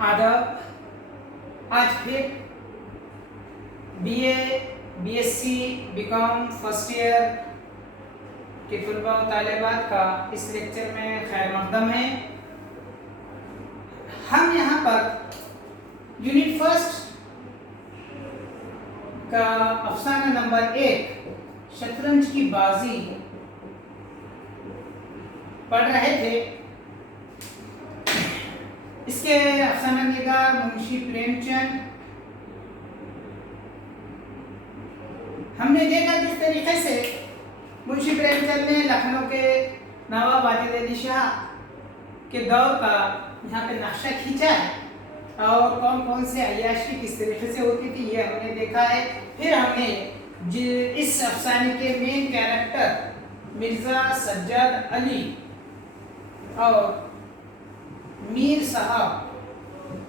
आदाब। आज फिर BA, BSc, BCom first year के तलबा व तालिबात का इस लेक्चर में खैर मकदम है। हम यहाँ पर यूनिट फर्स्ट का अफसाना नंबर 1 शतरंज की बाजी पढ़ रहे थे। इसके अफसाना निगार मुंशी प्रेमचंद। हमने देखा जिस तरीके से मुंशी प्रेमचंद ने लखनऊ के नवाब वाजिद अली शाह के दौर का यहाँ पे नक्शा खींचा है और कौन कौन से अय्याशी किस तरीके से होती थी ये हमने देखा है। फिर हमने इस अफसाने के मेन कैरेक्टर मिर्जा सज्जाद अली और मीर साहब,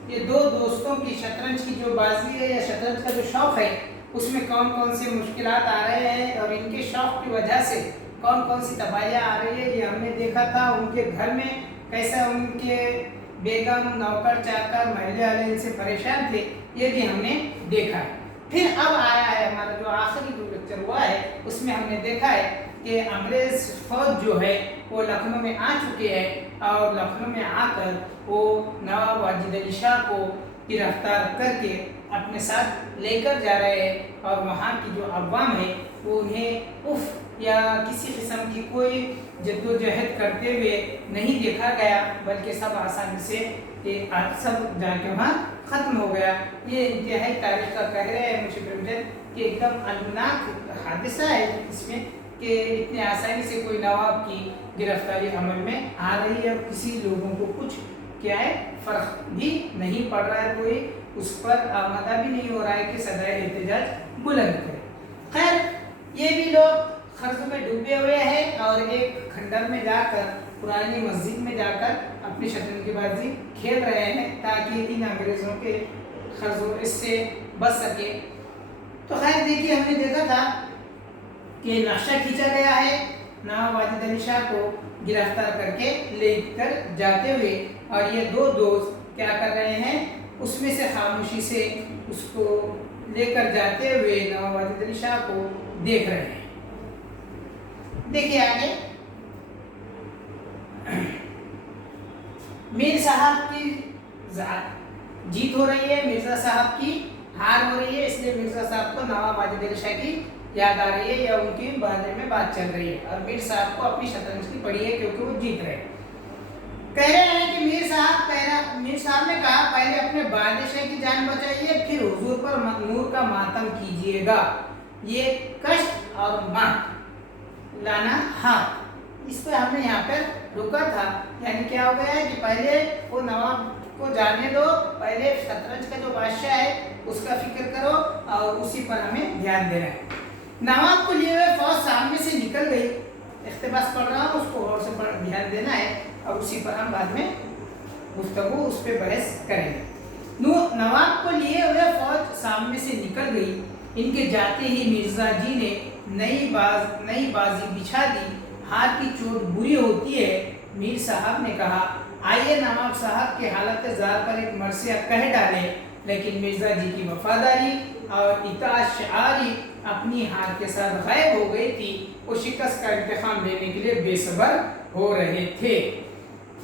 ये दो दोस्तों की शतरंज की जो बाजी है या शतरंज का जो शौक है उसमें कौन कौन से मुश्किलात आ रहे हैं और इनके शौक की वजह से कौन कौन सी तबाहियाँ आ रही है ये हमने देखा था। उनके घर में कैसा उनके बेगम, नौकर, चाकर, महल्ले वाले इनसे परेशान थे ये भी हमने देखा है। फिर अब आया है हमारा जो आखिरी जो लेक्चर हुआ है उसमें हमने देखा है कि अंग्रेज फौज जो है वो लखनऊ में आ चुके हैं और लखनऊ में आकर वो नवाब वाजिद अली शाह को गिरफ्तार करके अपने साथ लेकर जा रहे हैं और वहाँ की जो अवाम है वो उन्हें उफ या किसी किस्म की कोई जद्दोजहद करते हुए नहीं देखा गया, बल्कि सब आसानी से ये सब जाके वहाँ ख़त्म हो गया। ये इंतहाई तारीख का कह रहे हैं मुंशी प्रेमचंद कि एकदम अलमनाक हादसा है इसमें कि इतने आसानी से कोई नवाब की गिरफ्तारी अमल में आ रही है और किसी लोगों को कुछ क्या है फ़र्क भी नहीं पड़ रहा है, कोई उस पर आमादा भी नहीं हो रहा है कि सदाए एहतजाज बुलंद करे। खैर ये भी लोग खर्च में डूबे हुए हैं और एक खंडर में जाकर पुरानी मस्जिद में जाकर अपनी शतरंज की बाजी खेल रहे हैं ताकि इन अंग्रेज़ों के खर्चों इससे बच सके। तो खैर देखिए हमने देखा था कि नक्शा खींचा गया है नवाब वाजिद अली शाह को गिरफ्तार करके लेकर जाते हुए और ये दो दोस्त क्या कर रहे हैं उसमें से खामोशी से उसको लेकर जाते हुए नवाब वाजिद अली शाह को देख रहे हैं। देखिए आगे मीर साहब की जीत हो रही है, मिर्जा साहब की हार हो रही है, इसलिए मिर्जा साहब को नवाब वाजिद अली शाह की याद आ रही है या उनके बारे में बात चल रही है और मीर साहब को अपनी शतरंज की पड़ी है क्योंकि वो जीत रहे हैं। कह रहे हैं कि मीर साहब ने कहा पहले अपने बादशाह की जान बचाइए फिर हुजूर पर नूर का मातम कीजिएगा, ये कष्ट और मात लाना हाथ। इस पर हमने यहाँ पर रुका था, यानी क्या हो गया है कि पहले वो नवाब को जाने दो, पहले शतरंज का जो बादशाह है उसका फिक्र करो और उसी पर हमें ध्यान देना है। नवाब को लिए हुए फौज सामने से निकल गई, इख्तिबास पढ़ रहा हूँ उसको और से ध्यान देना है और उसी पर हम बाद में गुफ्तगू उस पर बहस करेंगे। नवाब को लिए हुए फौज सामने से निकल गई। इनके जाते ही मिर्जा जी ने नई बाजी बिछा दी। हार की चोट बुरी होती है। मीर साहब ने कहा आइए नवाब साहब के हालत जार पर एक मरसिया कह डाले, लेकिन मिर्जा जी की वफादारी और इताअत शारी अपनी हार के साथ गायब हो गई थी। वो शिकस्त का इंतखाम लेने के लिए बेसब्र हो रहे थे।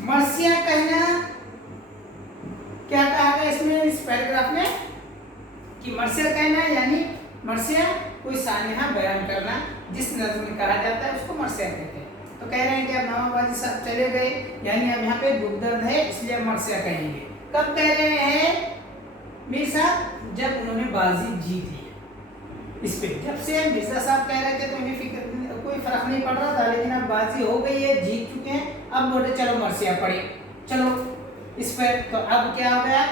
मरसिया कहना क्या कहा गया इसमें इस पैराग्राफ में कि मरसिया कहना यानी मरसिया कोई सानिहा बयान करना, जिस नज़्म में कहा जाता है उसको मरसिया कहते हैं। तो कह रहे हैं कि अब नवाब वाजिद साहब चले गए यानी अब यहाँ पे दुख दर्द है इसलिए अब मरसिया कहेंगे। कब कह रहे हैं मीर साहब? जब उन्होंने बाजी जीत ली। इस पे जब से मिर्जा साहब कह रहे थे तो उन्हें फिक्र कोई फर्क नहीं पड़ रहा था, लेकिन अब बाजी हो गई है, जीत चुके हैं, अब बोले चलो मरसिया पड़े चलो इस पर। तो अब क्या हो गया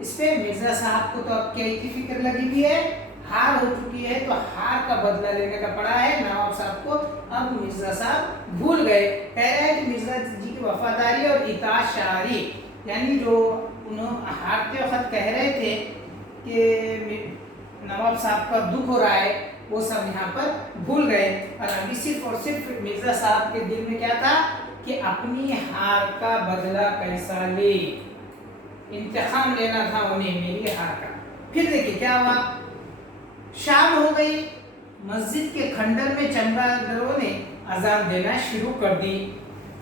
इस पे मिर्जा साहब को तो अब क्या की फिक्र लगी हुई है, हार हो चुकी है तो हार का बदला लेने का पड़ा है नवाब साहब को। अब मिर्जा साहब भूल गए, कह रहे हैं कि मिर्जा जी की वफादारी और इताअत शारी यानी जो उन्होंने हारते वक्त कह रहे थे कि नवाब साहब का दुख हो रहा है वो सब यहाँ पर भूल गए और अभी सिर्फ और सिर्फ मिर्जा साहब के दिल में क्या था कि अपनी हार का बदला कैसा ले। इंतकाम लेना था उन्हें मेरी हार का। फिर देखिए क्या हुआ, शाम हो गई, मस्जिद के खंडर में चमगादड़ों ने अजान देना शुरू कर दी।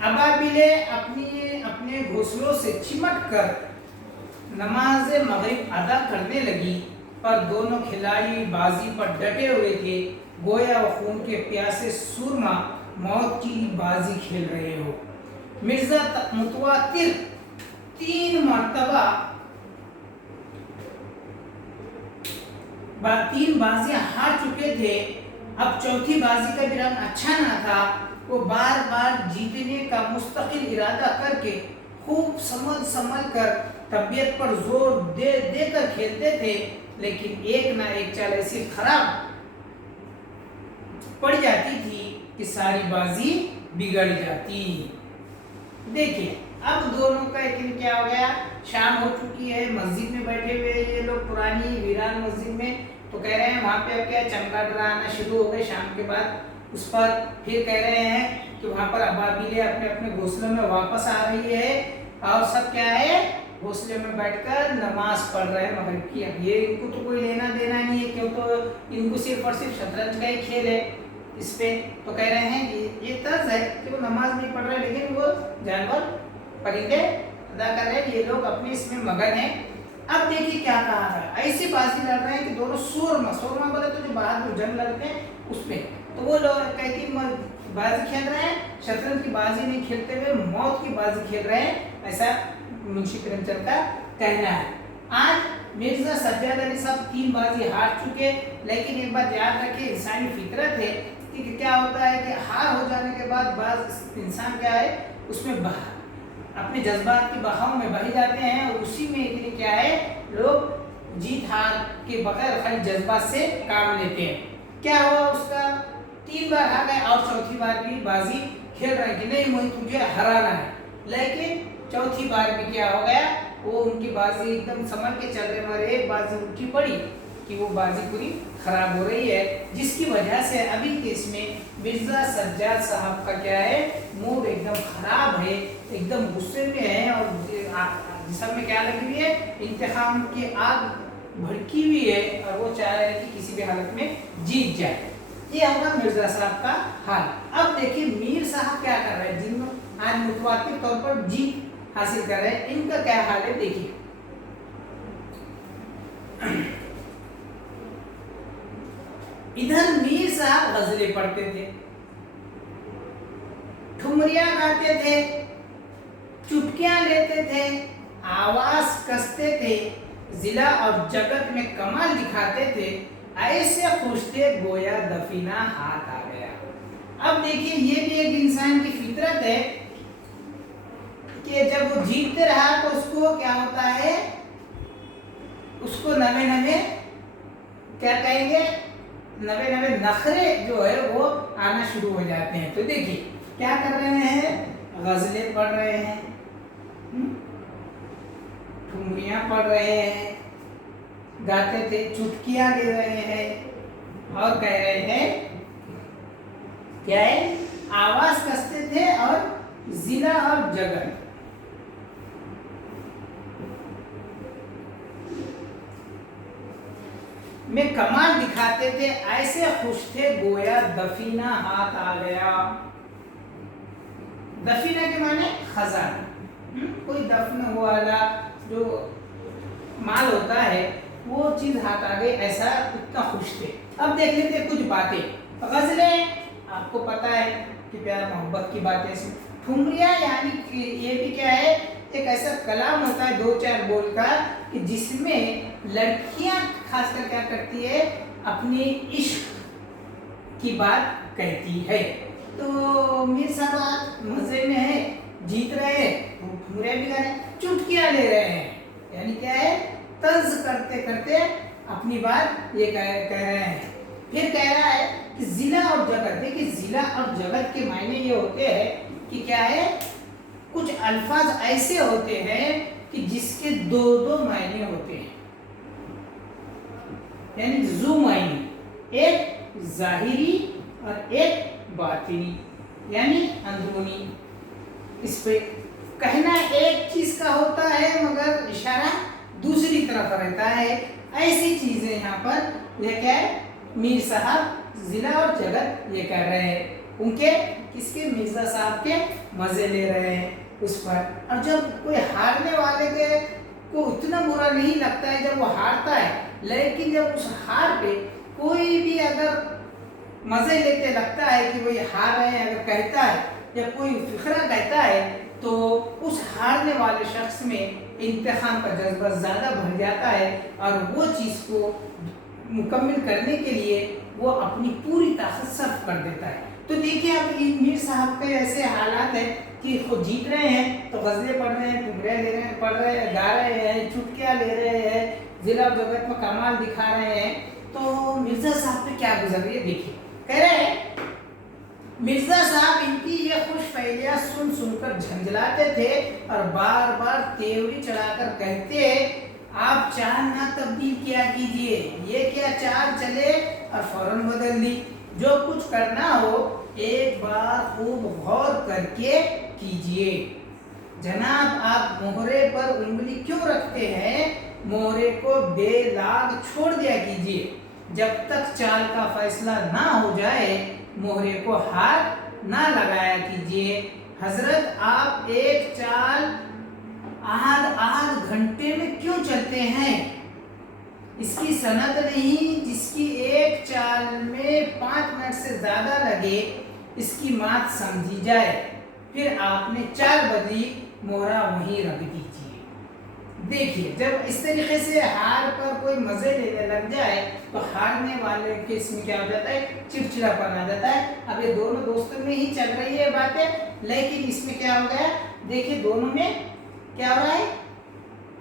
अबाबिले अपने घोंसलों से चिमट कर नमाज मगरिब अदा करने लगी, पर दोनों खिलाड़ी बाजी पर डटे हुए थे, गोया वो खून के प्यासे सुरमा मौत की बाजी खेल रहे हो। मिर्जा मुतवातिर 3 मरतबा 3 बाजियां हार चुके थे। अब चौथी बाजी का भी रंग अच्छा ना था। वो बार बार जीतने का मुस्तकिल इरादा करके खूब संभल कर तबीयत पर जोर दे देकर खेलते थे, लेकिन एक ना एक चाल ऐसी खराब पड़ जाती थी कि सारी बाजी बिगड़ जाती। देखिए अब दोनों का एक क्या हो गया, शाम हो चुकी है, मस्जिद में बैठे हुए ये लोग पुरानी वीरान मस्जिद में, तो कह रहे हैं वहाँ पे अब क्या चमगादड़ आना शुरू हो गए शाम के बाद उस पर। फिर कह रहे हैं कि वहाँ पर अबाबिले अपने अपने घोंसलों में वापस आ रही है और सब क्या है घोंसले में बैठकर नमाज पढ़ रहे हैं मगरिब की। अब ये इनको तो कोई लेना देना नहीं है, क्यों तो इनको सिर्फ और सिर्फ शतरंज का ही खेल है इस पे। तो कह रहे हैं कि ये तर्ज है कि वो नमाज नहीं पढ़ रहे, लेकिन वो जानवर परिंदे अदा कर रहे हैं, ये लोग अपने इसमें मगन हैं। अब देखिए क्या कहा है, ऐसी बाजी लड़ रहे हैं कि दोनों सूरमा बोले तो जो बाहर जंग लड़ते हैं उसमें, तो वो लोग कहती बाजी खेल रहे हैं, शतरंज की बाजी नहीं खेलते हुए मौत की बाजी खेल रहे हैं, ऐसा मुंशी प्रेमचंद का कहना है। आज मिर्जा सज्जाद अली साहब 3 बाजी हार चुके, लेकिन एक बात याद रखिए, इंसानी फितरत है कि क्या होता है कि हार हो जाने के बाद बाज इंसान क्या है उसमें अपने जज्बात के बहाव में बह जाते हैं, और उसी में के लिए क्या है लोग जीत हार के बगैर खाली जज्बात से काम लेते हैं। क्या हुआ उसका 3 बार हार गए और चौथी बार भी बाजी खेल रहे हैं कि नहीं मुझे तुझे हराना है, लेकिन चौथी बार भी क्या हो गया, वो उनकी बाजी एकदम संभल के चल रहे मारे एक बाजी उल्टी पड़ी कि वो बाजी पूरी खराब हो रही है, जिसकी वजह से अभी केस में मिर्जा सज्जाद साहब का क्या है मूड एकदम खराब है, एकदम गुस्से में है, और जिसम में क्या लगी हुई है इंतकाम की आग भड़की हुई है, और वो चाह रहे हैं कि किसी भी हालत में जीत जाए। ये होगा मिर्जा साहब का हाल। अब देखिए मीर साहब क्या कर रहे हैं, जिन आज मुतवातिर तौर पर जीत हासिल कर रहे हैं, इनका क्या हाल है देखिए। इधर मीर साहब गजलें पढ़ते थे, ठुमरियां गाते थे, चुटकियां लेते थे, आवाज कसते थे, जिला और जगत में कमाल दिखाते थे, ऐसे खुश थे गोया दफीना हाथ आ गया। अब देखिए ये भी एक इंसान की फितरत है कि जब वो जीतते रहा तो उसको क्या होता है, उसको नवे नवे क्या कहेंगे, नवे नवे नखरे जो है वो आना शुरू हो जाते हैं। तो देखिए क्या कर रहे हैं, गजलें पढ़ रहे हैं, ठुमरियां पढ़ रहे हैं, गाते थे, चुटकियां ले रहे हैं, और कह रहे हैं क्या है आवाज कसते थे, और जिला और जगह में कमाल दिखाते थे, ऐसे खुश थे गोया दफीना हाथ आ गया। दफीना के माने खजाना, कोई दफन वाला जो माल होता है वो चीज हाथ आ गई, ऐसा इतना खुश थे। अब देख लेते कुछ बातें। गजलें आपको पता है कि प्यार मोहब्बत की बातें, ठुमरियां यानी कि ये भी क्या है एक ऐसा कलाम होता है 2-4 बोल का कि जिसमें लड़कियां खासकर क्या करती है अपनी इश्क की बात कहती है। तो मीर साहब आज मजे में है, जीत रहे हैं, ठुमरियां भी गा रहे हैं, चुटकियां ले रहे हैं, यानी क्या है तंज करते करते अपनी बात ये कह रहे हैं। फिर कह रहा है कि जिला और जगत, देखिए जिला और जगत के मायने ये होते हैं कि क्या है कुछ अल्फाज ऐसे होते हैं कि जिसके 2-2 मायने होते हैं, यानी जू मायने, एक जाहिरी और एक बातिनी यानी अंदरूनी। इस पे कहना एक चीज का होता है मगर इशारा दूसरी तरफ रहता है। ऐसी चीजें यहाँ पर लेकर मीर साहब जिला और जगत ये कर रहे हैं, उनके किसके मिर्जा साहब के मजे ले रहे हैं उस पर। और जब कोई हारने वाले के को उतना बुरा नहीं लगता है जब वो हारता है, लेकिन जब उस हार पे कोई भी अगर मजे लेते लगता है कि वही हार रहे हैं अगर कहता है या कोई फिक्रा कहता है, तो उस हारने वाले शख्स में इंतखाम का जज्बा ज़्यादा बढ़ जाता है और वो चीज़ को मुकम्मल करने के लिए वो अपनी पूरी ताकत सर्फ कर देता है। तो देखिए अब मीर साहब के ऐसे हालात हैं कि खुद जीत रहे हैं तो गज़लें पढ़ रहे हैं, टुकड़े ले रहे हैं, पढ़ रहे हैं, गा रहे हैं, चुटकियाँ ले रहे हैं, जिला जगत में कमाल दिखा रहे हैं। तो मिर्ज़ा साहब पे क्या गुजर रही है देखिए। कह रहे हैं मिर्जा साहब इनकी ये खुश फैलियाँ सुन सुनकर झंझलाते थे और बार बार तेवरी चढ़ाकर कहते आप चाल ना तब्दील किया कीजिए, ये क्या चाल चले और फौरन बदल दी। जो कुछ करना हो एक बार खूब गौर करके कीजिए। जनाब आप मोहरे पर उंगली क्यों रखते हैं, मोहरे को बेलाग छोड़ दिया कीजिए। जब तक चाल का फैसला ना हो जाए मोहरे को हाथ ना लगाया कीजिए। हजरत आप एक चाल आध घंटे में क्यों चलते हैं, इसकी सनद नहीं जिसकी एक चाल में 5 मिनट से ज्यादा लगे इसकी बात समझी जाए। फिर आपने चाल बदली, मोहरा वहीं रख दीजिए। देखिए जब इस तरीके से हार पर कोई मजे लेने लग जाए तो हारने वाले के इसमें क्या हो जाता है, चिड़चिड़ापन आ जाता है। अब ये दोनों दोस्तों में ही चल रही है बातें, लेकिन इसमें क्या हो गया देखिए दोनों में क्या हो रहा है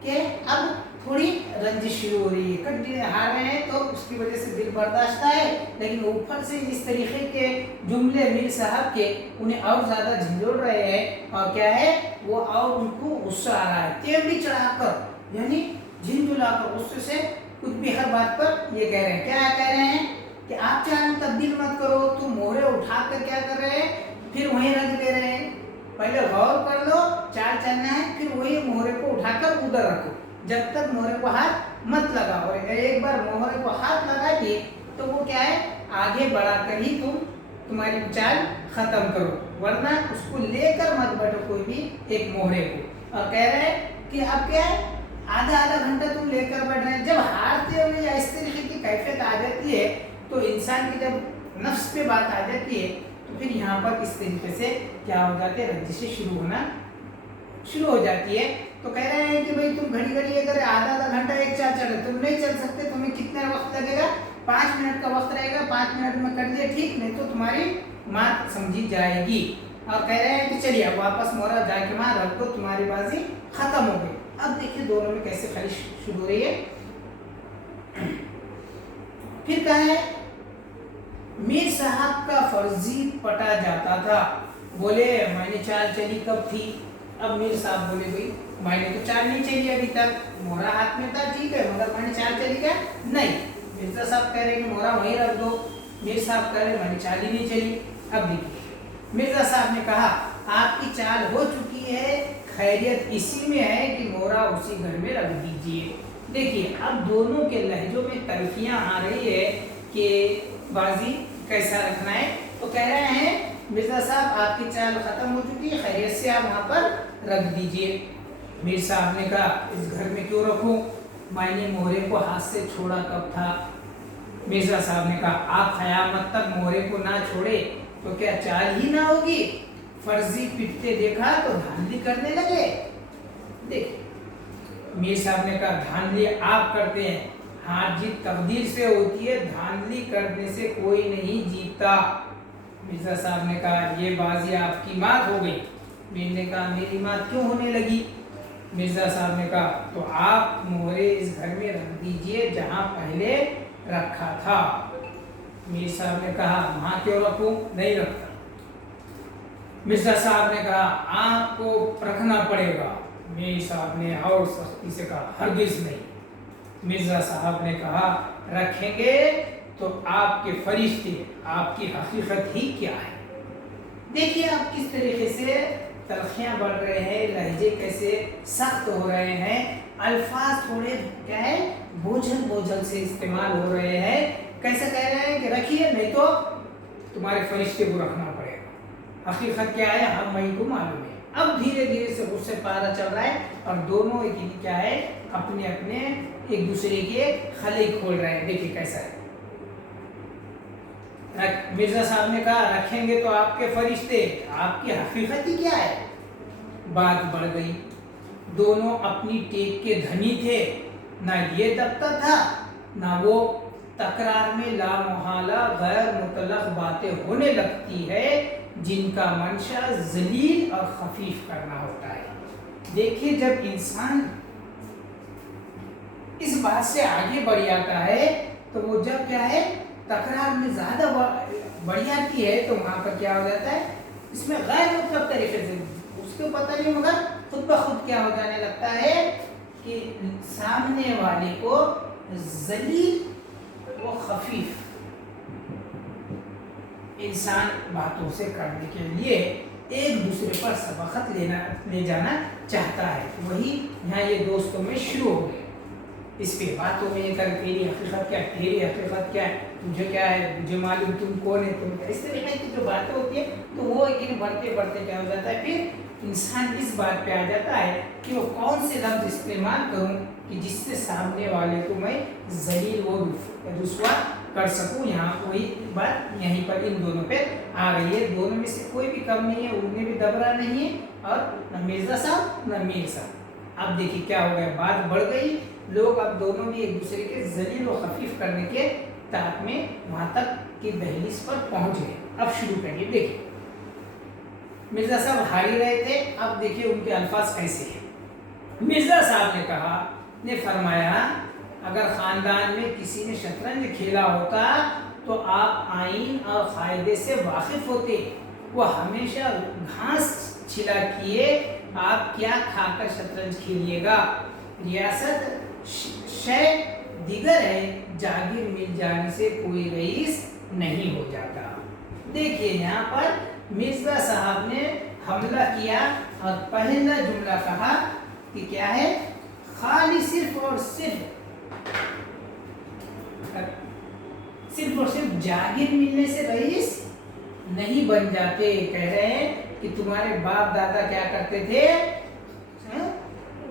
कि अब थोड़ी रंजिश शुरू हो रही है। कंटिन्यू हार रहे हैं तो उसकी वजह से दिल बर्दाश्त है, लेकिन ऊपर से इस तरीके के जुमले मीर साहब के उन्हें और ज़्यादा झंझोड़ रहे हैं और क्या है वो और उनको गुस्सा आ रहा है। तेवरी चढ़ाकर यानी झिंझुलाकर गुस्से से कुछ भी हर बात पर ये कह रहे हैं। क्या कह रहे हैं कि आप चाल तब्दील मत करो, तुम मोहरे उठाकर क्या कर रहे हैं फिर वहीं रख दे रहे हैं। पहले गौर कर लो, चाल चलना है फिर वही मोहरे को उठाकर उधर रखो। जब तक मोहरे को हाथ मत लगाओ, एक बार मोहरे को हाथ लगा दिए तो वो क्या है आगे बढ़ाकर ही तुम्हारी चाल खत्म करो, वरना उसको लेकर मत बैठो कोई भी एक मोहरे को। और कह रहे हैं कि अब क्या है आधा घंटा तुम लेकर बैठ रहे हैं। जब हारते हुए या इस तरीके की कैफियत आ जाती है तो इंसान की जब नफ्स पे बात आ जाती है तो फिर यहाँ पर इस तरीके से क्या हो जाते हैं रंजिशें शुरू हो जाती है। तो कह रहे हैं कि भाई तुम घड़ी अगर आधा घंटा एक चाल चले तुम नहीं चल सकते, तुम्हें कितना वक्त लगेगा 5 मिनट का वक्त रहेगा, 5 मिनट में कर दिए ठीक, नहीं तो तुम्हारी बात समझी जाएगी। और कह रहे हैं कि चलिए अब वापस मोहरा जाके वहां रख दो, तुम्हारी बाजी खत्म हो गई। अब देखिए दोनों में कैसे खलिश शुरू हो रही है। फिर कहा है मीर साहब का फर्जी पटा जाता था। बोले मैंने चाल चली कब थी। अब मीर साहब बोले भाई मैंने तो चाल नहीं चली अभी तक, मोहरा हाथ में था ठीक है, मगर मैंने चाल चली क्या नहीं। मिर्जा साहब कह रहे कि मोहरा वहीं रख दो, मीर साहब कह रहे मैंने चाल ही नहीं चली। अब देखिए मिर्जा साहब ने कहा आपकी चाल हो चुकी है, खैरियत इसी में है कि मोहरा उसी घर में रख दीजिए। देखिए अब दोनों के लहजों में तलखियां आ रही है कि बाजी कैसा रखना है। तो कह रहे हैं मिर्जा साहब आपकी चाल खत्म हो चुकी है, खैरियत से आप वहाँ पर रख दीजिए। मीर साहब ने कहा इस घर में क्यों रखूं, मैंने मोहरे को हाथ से छोड़ा कब था। मिर्जा साहब ने कहा आप क़यामत तक मोहरे को ना छोड़े तो क्या चाल ही ना होगी। फर्जी पिटते देखा तो धांधली करने लगे। देखिए मीर साहब ने कहा धांधली आप करते हैं, हार जीत तकदीर से होती है, धांधली करने से कोई नहीं जीतता। मिर्जा साहब ने कहा ये बाजी आपकी मात हो गई। मीर ने कहा मेरी मात क्यों होने लगी। मिर्जा साहब ने कहा तो आप मोहरे इस घर में रख दीजिए जहां पहले रखा था। मीर साहब ने कहा वहां क्यों रखूं, नहीं रखता। मिर्जा साहब ने कहा आपको रखना पड़ेगा। मीर साहब ने और सख्ती से कहा हरगिज नहीं। मिर्जा साहब ने कहा रखेंगे तो आपके फरिश्ते, आपकी हकीकत ही क्या है। देखिए आप किस तरीके से तलखियाँ बढ़ रहे हैं, लहजे कैसे सख्त हो रहे हैं, अल्फाज थोड़े क्या है बोझल बोझल से इस्तेमाल हो रहे हैं। कैसे कह रहे हैं कि रखिए नहीं तो तुम्हारे फरिश्ते को रखना पड़ेगा। हकीकत क्या है हम मई को मालूम है। अब धीरे धीरे से उससे पारा चल रहा है और दोनों एक क्या है अपने अपने एक दूसरे के खले खोल रहे हैं। देखिए कैसा है। मिर्जा साहब ने कहा रखेंगे तो आपके फरिश्ते, आपकी हकीकत ही क्या है। बात बढ़ गई, दोनों अपनी टेक के धनी थे, ना ये दबता था ना वो। तकरार में लामोहाला गैर मुतल्लक बातें होने लगती है जिनका मंशा जलील और खफीफ करना होता है। देखिए जब इंसान इस बात से आगे बढ़ जाता है तो वो जब क्या है तकरार में ज्यादा बढ़ जाती है तो वहां पर क्या हो जाता है, इसमें गैर मुतल्लक तरीके से उसको पता नहीं मगर खुद ब खुद क्या हो जाने लगता है कि सामने वाले को जलील वो खफीफ इंसान बातों से करने के लिए एक दूसरे पर सबकत ले जाना चाहता है। वही यहाँ ये दोस्तों में शुरू हो गए। इस पे बातों में कर तेरी हकीकत क्या, तेरी हकीकत क्या है, तुझे क्या है, मुझे मालूम तुम कौन है, तुम क्या, इस तरीके की जो बातें होती है तो वो एक बढ़ते बढ़ते क्या हो जाता है, फिर इंसान इस बात पे आ जाता है कि वो कौन से लफ्ज इस्तेमाल करूं कि जिससे सामने वाले को मैं जलील वो रुस्वा कर सकूं। यहाँ कोई बात यहीं पर इन दोनों पे आ रही है। दोनों में से कोई भी कम नहीं है, उनमें भी दबरा नहीं है और न मिर्जा साहब न मीर साहब। अब देखिए क्या हो गया, बात बढ़ गई, लोग अब दोनों भी एक दूसरे के जलील और खफीफ करने के ताक में वहां तक की दहलीज पर पहुंच गए। अब शुरू करिए। देखिए मिर्जा साहब हारी रहे थे, अब देखिए उनके अल्फाज कैसे हैं। मिर्जा साहब ने फरमाया अगर खानदान में किसी ने शतरंज खेला होता तो आप आइन और कायदे से वाकिफ होते। वो हमेशा घास छिला किए, आप क्या खाकर शतरंज खेलिएगा। रियासत शय दिगर है, जागीर मिल जाने से कोई रईस नहीं हो जाता। देखिए यहाँ पर मिर्जा साहब ने हमला किया और पहला जुमला कहा कि क्या है, खाली सिर्फ और सिर्फ जागीर मिलने से रईस नहीं बन जाते। कह रहे हैं कि तुम्हारे बाप दादा क्या करते थे,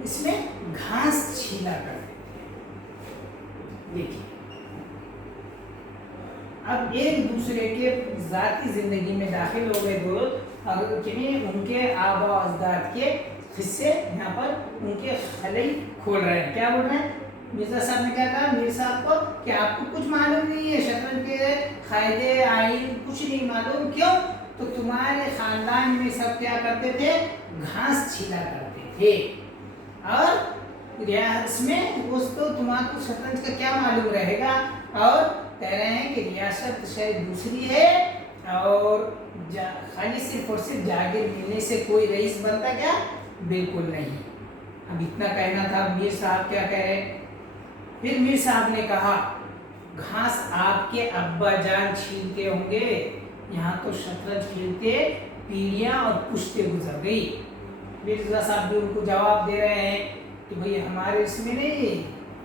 इसमें घास छीला करते थे। देखिए अब एक दूसरे के जाती जिंदगी में दाखिल हो गए दोस्त और उनके आबा अजदाद के हिस्से यहाँ पर उनके खलई खोल रहे हैं। क्या बोल रहे हैं, मिर्जा साहब ने क्या कहा मीर साहब को कि आपको कुछ मालूम नहीं है, शतरंज के कायदे आइन कुछ नहीं मालूम। क्यों, तो तुम्हारे खानदान में सब क्या करते थे, घास छीला करते थे और इसमें दोस्तों तुम्हारे शतरंज का क्या मालूम रहेगा। और कह रहे हैं कि रियासत शायद दूसरी है और खाली सिर्फ और सिर्फ जागीर मिलने से कोई रईस बनता क्या, बिल्कुल नहीं। अब इतना कहना था। मीर साहब क्या कह रहे, फिर मीर साहब ने कहा घास आपके अब्बा जान छीलते होंगे, यहाँ तो शतरंज खेलते पीढ़ियां और पुश्ते गुजर गई। मिर्जा साहब भी उनको जवाब दे रहे हैं कि भाई हमारे इसमें नहीं,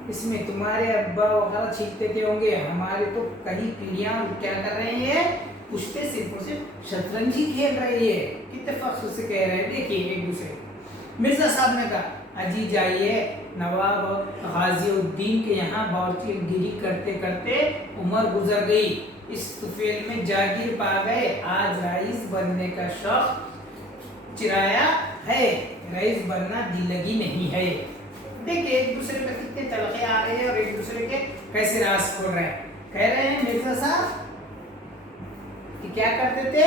इसमें तुम्हारे अब्बा वगैरह छीलते थे होंगे, हमारे तो कई पीढ़ियां क्या कर रहे हैं, पुश्ते सिर्फ और सिर्फ शतरंज ही खेल रही है। कितने फख्र से कह रहे हैं। देखिए एक दूसरे मिर्जा साहब ने कहा अजी जाइए, नवाब गाजिउद्दीन के यहाँ बावरचीगिरी करते करते उम्र गुजर गई, इस तुफेल में जागीर पा गए, आज रईस बनने का शौक चिराया है, रईस बनना दिल लगी नहीं है। देखिए एक दूसरे पे कितने तलखे आ रहे हैं और एक दूसरे के कैसे राज खोल रहे हैं। कह रहे हैं मिर्जा साहब कि क्या करते थे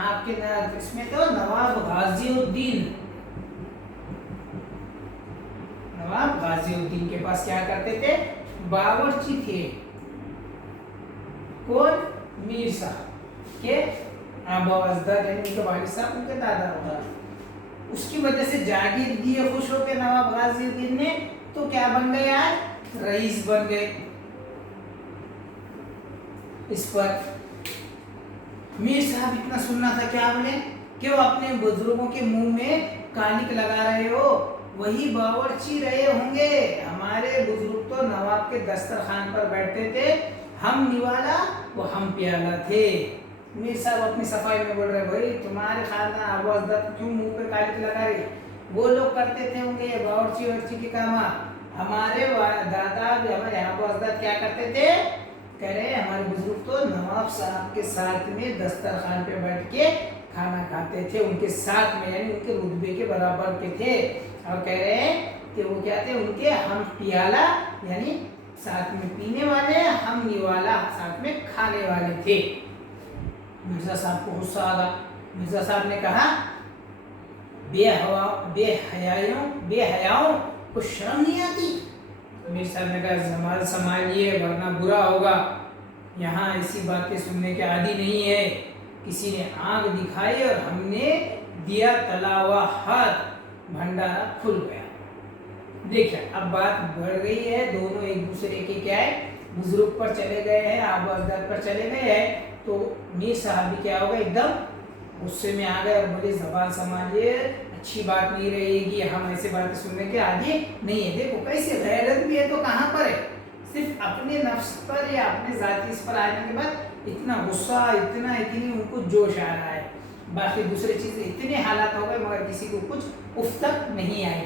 आपके इसमें तो नवाब गाजिउद्दीन के पास क्या करते थे, बावर्ची थे। कौन, मीर साहब के आबा अजदाद यानी उनके वालिद साहब, उनके दादा होगा। उसकी वजह से जागीर दिए खुश होकर नवाब गाजिउद्दीन ने तो क्या बन गए, आज रईस बन गए। इस पर मीर साहब इतना सुनना था, क्या बोले क्यों अपने बुजुर्गों के मुंह में कालिक लगा रहे हो? वही बावर्ची रहे होंगे। हमारे बुजुर्ग तो नवाब के दस्तरखान पर बैठते थे, हम निवाला वो हम प्याला थे। मीर साहब अपनी सफाई में बोल रहे, भाई तुम्हारे खानदान आबू अजदद क्यों मुंह पे कालिक लगा रहे? वो लोग करते थे होंगे ये बावर्ची वर्ची के काम। हमारे दादा हमारे आबू अजदद क्या करते थे? कह रहे हमारे बुजुर्ग तो नवाब साहब के साथ में दस्तरखान पे बैठ के खाना खाते थे, उनके साथ में, यानी उनके रुतबे के बराबर के थे। और कह रहे हैं कि वो क्या थे? उनके हम पियाला यानी साथ में पीने वाले, हम निवाला साथ में खाने वाले थे। मिर्जा साहब को गुस्सा आ गया। मिर्जा साहब ने कहा, बेहयाओं को शर्म नहीं आती? मीर साहब ने कहा, जमाल संभालिए वरना बुरा होगा। यहाँ ऐसी बातें सुनने के आदी नहीं है। किसी ने आग दिखाई और हमने दिया तलावा हाथ, भंडारा खुल गया। देखिए अब बात बढ़ गई है, दोनों एक दूसरे के क्या है बुजुर्ग पर चले गए हैं, आबू अजदद पर चले गए हैं। तो मीर साहब भी क्या होगा एकदम गुस्से में आ गए और बोले, ज़बान संभालिए, अच्छी बात नहीं रहेगी, हम ऐसे बातें सुनने के आदी नहीं है। देखो कैसे गैरत भी है तो कहाँ पर है? सिर्फ अपने नफ्स पर या अपने जाती इस पर आने के बाद इतना गुस्सा, इतनी उनको जोश आ रहा है। बाकी दूसरी चीज़ इतने हालात हो गए मगर किसी को कुछ उफ तक नहीं आई।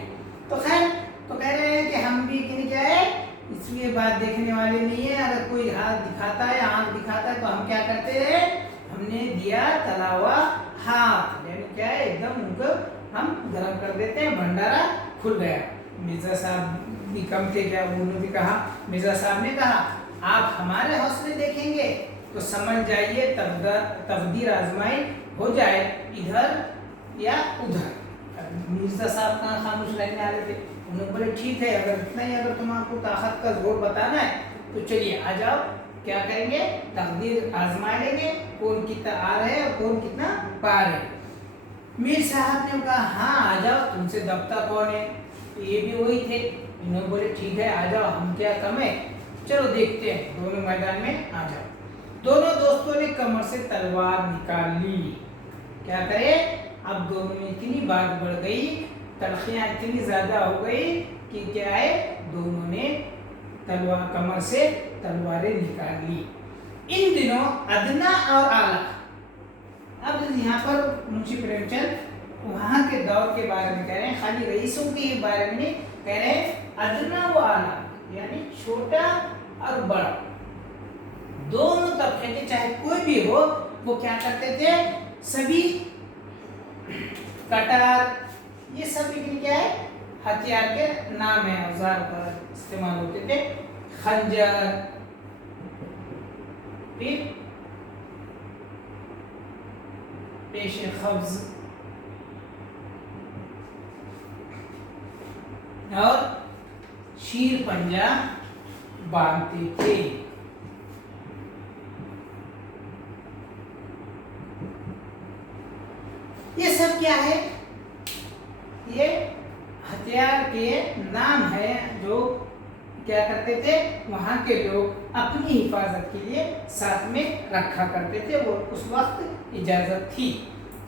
तो खैर तो कह रहे हैं कि हम भी कि क्या है इसलिए बात देखने वाले नहीं है। अगर कोई हाथ दिखाता है, आँख दिखाता है तो हम क्या करते हैं? हमने दिया तलावा हाथ, यानी क्या है एकदम उनको हम गर्म कर देते हैं, भंडारा खुल गया। मिर्जा साहब भी कम थे क्या? उन्होंने भी कहा, मिर्जा साहब ने कहा, आप हमारे हौसले देखेंगे तो समझ जाइए तकदीर आजमाई हो जाए इधर या उधर। मिर्जा साहब कहाँ खामोश रहने वाले थे? उन्होंने बोले ठीक है, अगर इतना ही अगर तुमको ताकत का जोर बताना है तो चलिए आ जाओ, क्या करेंगे? तकदीर आजमा लेंगे, कौन कितना आ रहे है और कौन कितना पा रहे। मीर साहब ने कहा, हाँ आ जाओ, तुमसे दबता कौन है? तो ये भी वही थे। इन्होंने बोले ठीक है आ जाओ, हम क्या कम है, चलो देखते हैं, दोनों मैदान में आ जाओ। दोनों दोस्तों ने कमर से तलवार निकाल ली। क्या करे? अब दोनों में इतनी बात बढ़ गई, तलखियां इतनी ज्यादा हो गई कि क्या है दोनों ने तलवार कमर से तलवारें निकाल ली। इन दिनों अदना और आला, अब यहाँ पर मुंशी प्रेमचंद वहां के दौर के बारे में कह रहे हैं, खाली रईसों के बारे में नहीं कह रहे हैं। अदना व आला यानी छोटा और बड़ा दोनों तबके के चाहे कोई भी हो, वो क्या करते थे? सभी कटार ये सब क्या है हथियार के नाम है, औजार पर इस्तेमाल होते थे। खंजर, फिर पेशे खब्ज और शीर पंजा बांधते थे। ये सब क्या है? ये हथियार के नाम है जो क्या करते थे वहां के लोग अपनी हिफाजत के लिए साथ में रखा करते थे, वो उस वक्त इजाजत थी।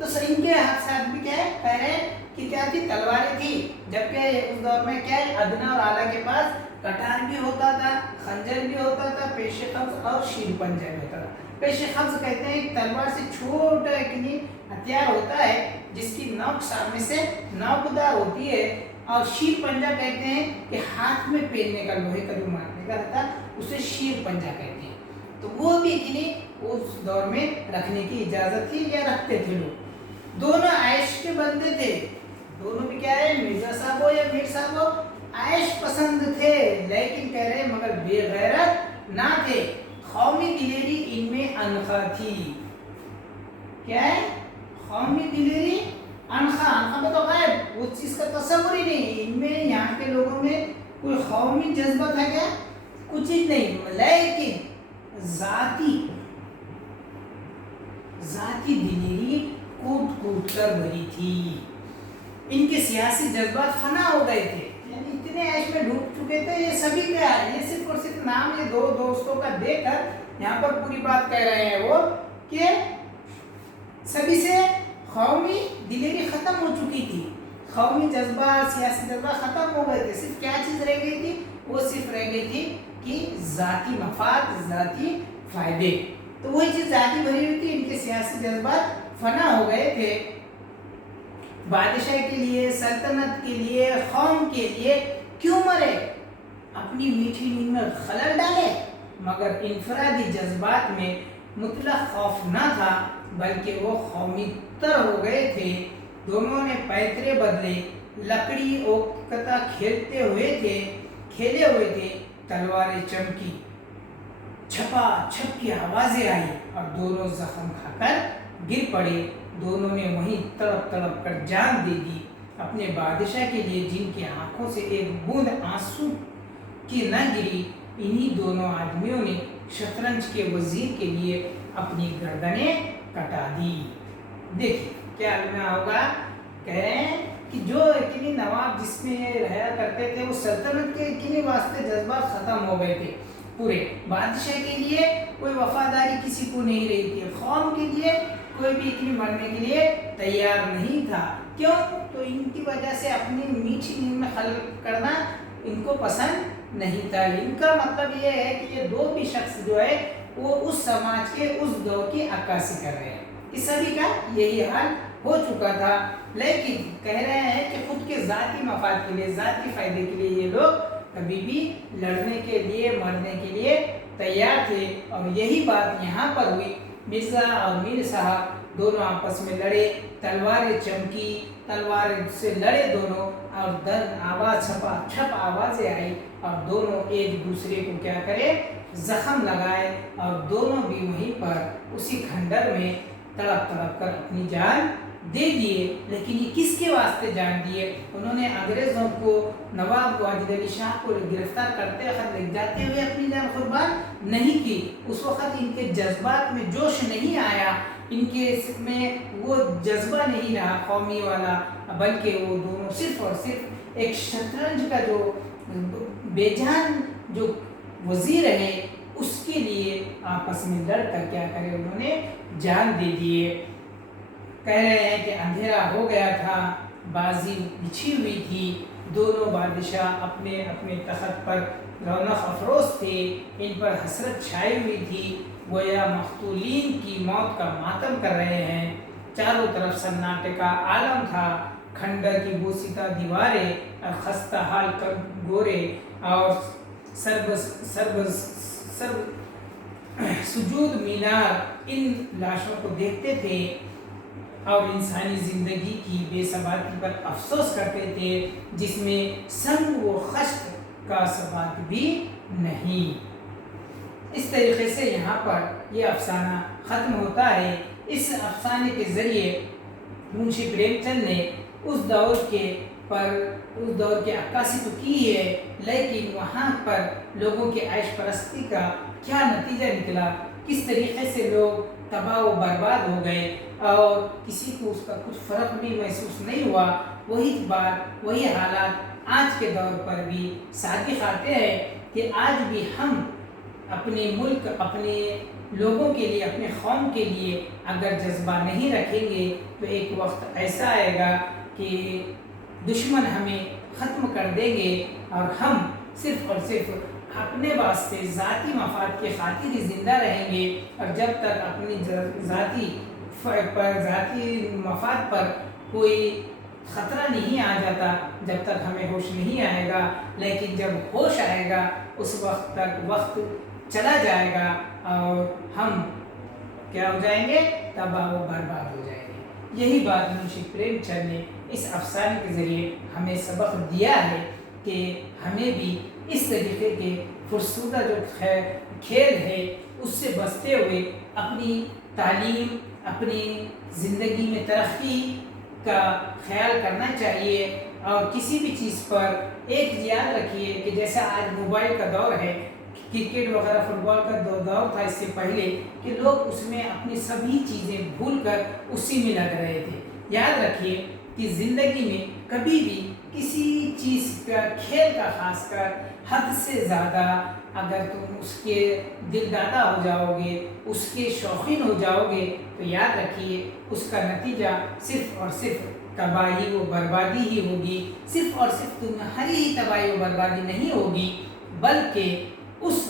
तो इनके साथ भी क्या है कह रहे हैं कि क्या थी? तलवारें थी। जबकि उस दौर में क्या है अदना और आला के पास कटार भी होता था, खंजर भी होता था, पेशे खब्ज और शीर पंजा भी होता था। पेशे खब्ज कहते हैं तलवार से छोटा एक हथियार होता है जिसकी नोक सामने से नोकदार होती है, और शीर पंजा कहते हैं कि हाथ में पहनने का लोहे का जो मारने का रहता है उसे शीर पंजा कहते हैं। तो वो भी उस दौर में रखने की इजाजत थी या रखते थे लोग। दोनों ऐश के बंदे थे, दोनों भी क्या है मिर्जा साहब हो या मीर साहब हो ऐश पसंद थे, लेकिन कह रहे मगर बेगैरत ना थे। कौमी दिलेरी इनमें अनखा थी। क्या है? कौमी दिलेरी अनखा में तो गायब, उस चीज का तस्वुर ही नहीं। इनमें यहाँ के लोगों में कोई कौमी जज्बा था क्या? कुछ ही नहीं, लेकिन जाती दिलेरी कूट कर भरी थी। इनके सियासी जज्बात फना हो गए थे, यानी इतने ऐश में डूब चुके थे। ये सभी क्या है, ये सिर्फ और सिर्फ नाम ये दो दोस्तों का देकर यहाँ पर पूरी बात कह रहे हैं वो कि सभी से قومی دلیری ختم ہو چکی تھی، قومی جذبات، سیاسی جذبات ختم ہو گئے تھے، صرف کیا چیز رہ گئی تھی؟ وہ صرف رہ گئی تھی کہ ذاتی مفاد، ذاتی فائدے. تو وہی چیز ذاتی بھری ہوئی تھی، ان کے سیاسی جذبات فنا ہو گئے تھے. بادشاہ کے لیے، سلطنت کے لیے، قوم کے لیے کیوں مرے؟ اپنی میٹھی نیند میں خلل ڈالے، مگر انفرادی جذبات میں مطلق خوف نہ تھا، بلکہ وہ قومی تر ہو گئے تھے. دونوں نے پیکرے بدلے، لکڑی اوکتا کھیلے ہوئے تھے. تلواریں چمکی، چھپا چھپ کی آوازیں آئی اور دونوں زخم کھا کر گر پڑے. دونوں نے وہیں تڑپ تڑپ کر جان دے دی. اپنے بادشاہ کے لیے جن کی آنکھوں سے ایک بوند آنسو کی نہ گری، انہی دونوں آدمیوں نے شطرنج کے وزیر کے لیے اپنی گردنیں کٹا دی. دیکھیں کیا علماء ہوگا، کہہ رہے ہیں کہ جو اتنی نواب جس میں رہا کرتے تھے، وہ سلطنت کے اتنے واسطے جذبات ختم ہو گئے تھے. پورے بادشاہ کے لیے کوئی وفاداری کسی کو نہیں رہی تھی، قوم کے لیے کوئی بھی اتنی مرنے کے لیے تیار نہیں تھا. کیوں؟ تو ان کی وجہ سے اپنی میٹھی نیند میں خلل کرنا ان کو پسند نہیں تھا. ان کا مطلب یہ ہے کہ یہ دو بھی شخص جو ہے وہ اس سماج کے اس دور کی عکاسی کر رہے ہیں. اس سبھی کا یہی حال ہو چکا تھا، لیکن کہہ رہے ہیں کہ خود کے ذاتی مفاد کے لیے، ذاتی فائدے کے لیے یہ لوگ کبھی بھی لڑنے کے لیے، مرنے کے لیے تیار تھے. اور یہی بات یہاں پر ہوئی. مرزا اور میر صاحب دونوں آپس میں لڑے، تلواریں چمکی، تلوار سے لڑے دونوں، اور آواز چھپ آوازیں آئی اور دونوں ایک دوسرے کو کیا کرے، زخم لگائے، اور دونوں بھی وہیں پر اسی کھنڈر میں تڑپ تڑپ کر اپنی جان دے دیے. لیکن یہ کس کے واسطے جان دیے؟ انہوں نے انگریزوں کو، نواب واجد علی شاہ کو گرفتار کرتے وقت لے جاتے ہوئے اپنی جان قربان نہیں کی. اس وقت ان کے جذبات میں جوش نہیں آیا، ان کے میں وہ جذبہ نہیں رہا قومی والا، بلکہ وہ دونوں صرف اور صرف ایک شطرنج کا جو بے جان جو وزیر ہے اس کے لیے آپس میں لڑ کر کیا کرے، انہوں نے جان دے دیے. کہہ رہے ہیں کہ اندھیرا ہو گیا تھا، بازی بچھی ہوئی تھی، دونوں بادشاہ اپنے اپنے تخت پر رونق افروز تھے، ان پر حسرت چھائی ہوئی تھی، گویا مقتولین کی موت کا ماتم کر رہے ہیں. چاروں طرف سناٹے کا عالم تھا. کھنڈر کی بوسیدہ دیواریں اور خستہ حال گورے اور سجود مینار ان لاشوں کو دیکھتے تھے اور انسانی زندگی کی بے ثباتی پر افسوس کرتے تھے، جس میں سنگ و خشت کا ثبات بھی نہیں. اس طریقے سے یہاں پر یہ افسانہ ختم ہوتا ہے. اس افسانے کے ذریعے منشی پریم چند نے اس دور کی عکاسی تو کی ہے، لیکن وہاں پر لوگوں کی عیش پرستی کا کیا نتیجہ نکلا، کس طریقے سے لوگ تباہ و برباد ہو گئے اور کسی کو اس کا کچھ فرق بھی محسوس نہیں ہوا. وہی بات، وہی حالات آج کے دور پر بھی صادق آتے ہیں کہ آج بھی ہم اپنے ملک، اپنے لوگوں کے لیے، اپنے قوم کے لیے اگر جذبہ نہیں رکھیں گے تو ایک وقت ایسا آئے گا کہ دشمن ہمیں ختم کر دیں گے اور ہم صرف اور صرف اپنے واسطے ذاتی مفاد کی خاطر ہی زندہ رہیں گے. اور جب تک اپنی ذاتی مفاد پر کوئی خطرہ نہیں آ جاتا، جب تک ہمیں ہوش نہیں آئے گا. لیکن جب ہوش آئے گا اس وقت تک وقت چلا جائے گا اور ہم کیا ہو جائیں گے، تباہ و برباد ہو جائیں گے. یہی بات منشی پریم چند نے اس افسانے کے ذریعے ہمیں سبق دیا ہے کہ ہمیں بھی اس طریقے کے فرسودہ جو کھیل ہے اس سے بچتے ہوئے اپنی تعلیم، اپنی زندگی میں ترقی کا خیال کرنا چاہیے. اور کسی بھی چیز پر ایک یاد رکھیے کہ جیسا آج موبائل کا دور ہے، کرکٹ وغیرہ فٹ بال کا دور تھا اس سے پہلے، کہ لوگ اس میں اپنی سبھی چیزیں بھول کر اسی میں لگ رہے تھے. یاد رکھیے کہ زندگی میں کبھی بھی کسی چیز کا، کھیل کا خاص کر حد سے زیادہ اگر تم اس کے دل دادا ہو جاؤ گے، اس کے شوقین ہو جاؤ گے، تو یاد رکھیے اس کا نتیجہ صرف اور صرف تباہی و بربادی ہی ہوگی۔ صرف اور صرف تمہاری تباہی و بربادی نہیں ہوگی، بلکہ اس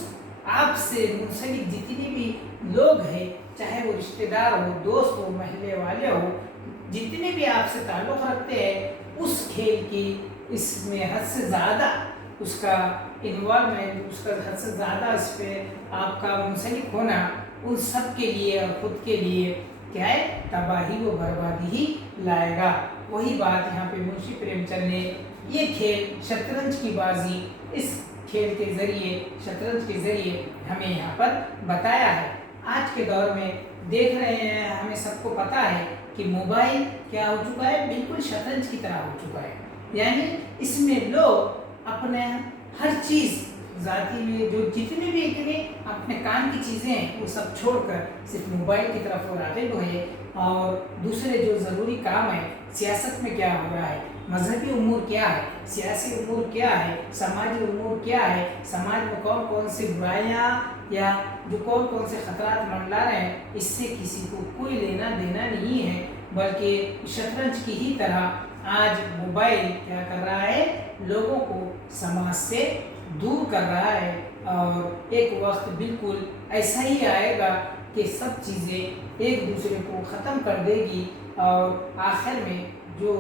آپ سے منسلک جتنے بھی لوگ ہیں، چاہے وہ رشتہ دار ہو، دوست ہو، محلے والے ہو، جتنے بھی آپ سے تعلق رکھتے ہیں، اس کھیل کی اس میں حد سے زیادہ اس کا انوالومنٹ، اس کا حد سے زیادہ اس پہ آپ کا منسلک ہونا، ان سب کے لیے اور خود کے لیے کیا ہے؟ تباہی و بربادی ہی لائے گا۔ وہی بات یہاں پہ منشی پریم چند نے یہ کھیل شطرنج کی بازی، اس کھیل کے ذریعے، شطرنج کے ذریعے ہمیں یہاں پر بتایا ہے۔ آج کے دور میں دیکھ رہے ہیں، ہمیں سب کو پتہ ہے کہ موبائل کیا ہو چکا ہے؟ بالکل شطرنج کی طرح ہو چکا ہے۔ یعنی اس میں لوگ اپنے ہر چیز ذاتی میں جو جتنے بھی اتنے اپنے کام کی چیزیں ہیں وہ سب چھوڑ کر صرف موبائل کی طرف راغب ہوئے، اور دوسرے جو ضروری کام ہے، سیاست میں کیا ہو رہا ہے، مذہبی امور کیا ہے، سیاسی امور کیا ہے، سماجی امور کیا ہے، سماج میں کون کون سی برائیاں یا جو کون کون سے خطرات منڈلا رہے ہیں، اس سے کسی کو کوئی لینا دینا نہیں ہے، بلکہ شطرنج کی ہی طرح آج موبائل کیا کر رہا ہے؟ لوگوں کو سماج سے دور کر رہا ہے، اور ایک وقت بالکل ایسا ہی آئے گا کہ سب چیزیں ایک دوسرے کو ختم کر دے گی، اور آخر میں جو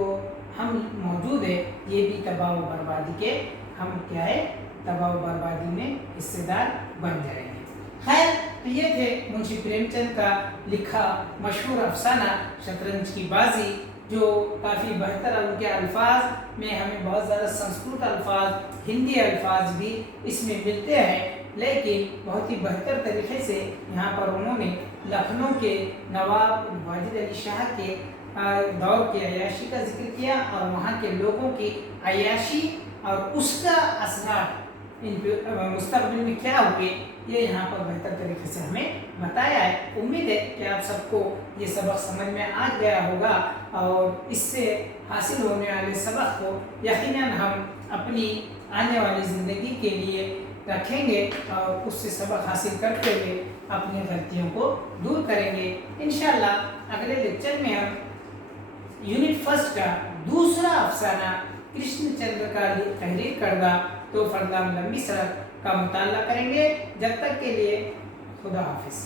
ہم موجود ہیں یہ بھی تباہ و بربادی کے، ہم کیا ہے؟ تباہ و بربادی میں حصے دار بن جائیں گے۔ خیر، تو یہ تھے منشی پریم چند کا لکھا مشہور افسانہ شطرنج کی بازی، جو کافی بہتر ان کے الفاظ میں ہمیں بہت زیادہ سنسکرت الفاظ، ہندی الفاظ بھی اس میں ملتے ہیں، لیکن بہت ہی بہتر طریقے سے یہاں پر انہوں نے لکھنؤ کے نواب واجد علی شاہ کے دور کی عیاشی کا ذکر کیا، اور وہاں کے لوگوں کی عیاشی اور اس کا اثرات مستقبل میں کیا ہوئے، یہ یہاں پر بہتر طریقے سے ہمیں بتایا ہے۔ امید ہے کہ آپ سب کو یہ سبق سمجھ میں آ گیا ہوگا، اور اس سے حاصل ہونے والے سبق کو یقیناً ہم اپنی آنے والی زندگی کے لیے رکھیں گے، اور اس سے سبق حاصل کرتے ہوئے اپنی غلطیوں کو دور کریں گے۔ انشاءاللہ اگلے لیکچر میں ہم یونٹ فرسٹ کا دوسرا افسانہ کرشن چندر کا تحریر کردہ تو فردام لمبی سڑک کا مطالعہ کریں گے۔ جب تک کے لیے خدا حافظ۔